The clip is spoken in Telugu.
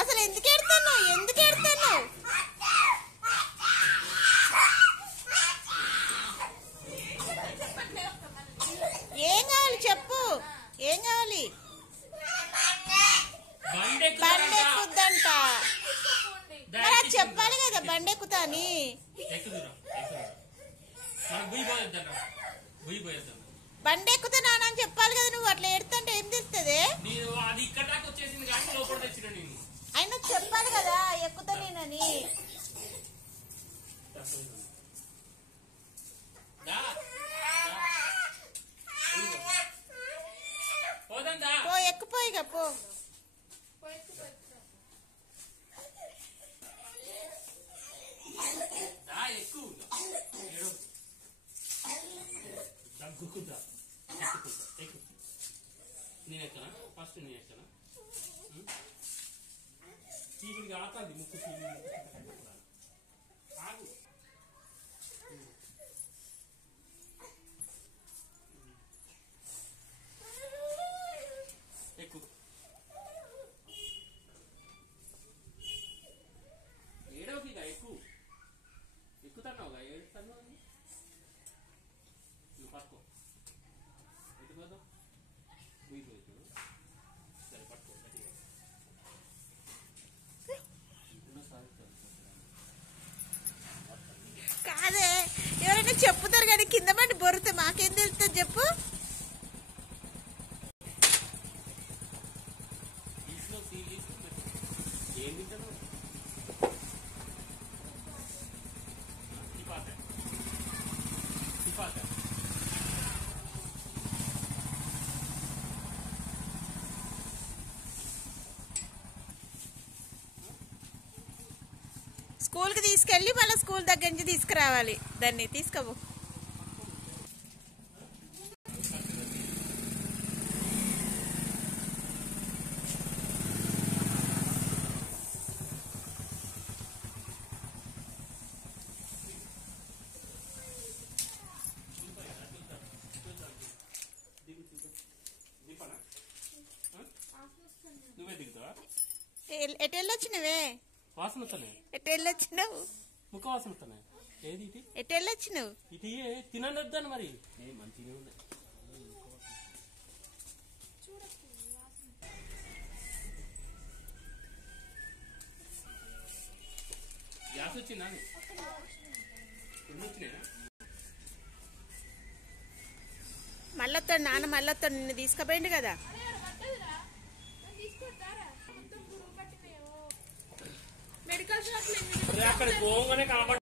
అసలు ఎందుకు ఎడతావు? ఏం కావాలి చెప్పు, ఏం కావాలి? బండి ఎక్కుద్దంట. మరి అది చెప్పాలి కదా బండి ఎక్కుతా అని. బండి ఎక్కుతా అని చెప్పాలి కదా. నువ్వు అట్లా ఎడుతుంటే ఏం తెలుస్తుంది? అయినా చెప్పాలి కదా ఎక్కుతా నేనని. పో ఎక్కుపోయిగా పో. నేను ఎక్కనా ఫస్ట్, నేను ఎక్కనా చీకుడికి ఆతుంది ముక్కు ఆగు. ఎక్కు ఏడవకిగా ఎక్కుతున్నావుగా ఏడుతున్నావు. నువ్వు పట్టుకో ఎట్టుకోదాం పోయిపోయి సరే పట్టుకో గట్టిగా. కాదే ఎవరైనా చెప్పుతారు కానీ కింద పడి బొరితే మాకేం తెలుస్తుంది చెప్పు. ఏం తింటాను స్కూల్కి తీసుకెళ్ళి మళ్ళీ స్కూల్ దగ్గర నుంచి తీసుకురావాలి. దాన్ని తీసుకోవు. నువ్వే దిగుతావా? ఎటు వెళ్ళొచ్చినవే? వాసన వస్తున్నాయి. ఎటు వెళ్ళొచ్చినావు? ముఖ వాసన వస్తున్నాయి. ఏది ఇటు ఎటు వెళ్ళొచ్చినావు? ఇది తినొద్దాను మరి. మంచిగా ఉన్నాయి. గ్యాస్ వచ్చిందా? వచ్చినాయా? మళ్ళొత్తాడు నాన్న, మళ్ళొత్తాడు. నిన్ను తీసుకుపోయిండు కదా. అక్కడ పోగానే కనబడ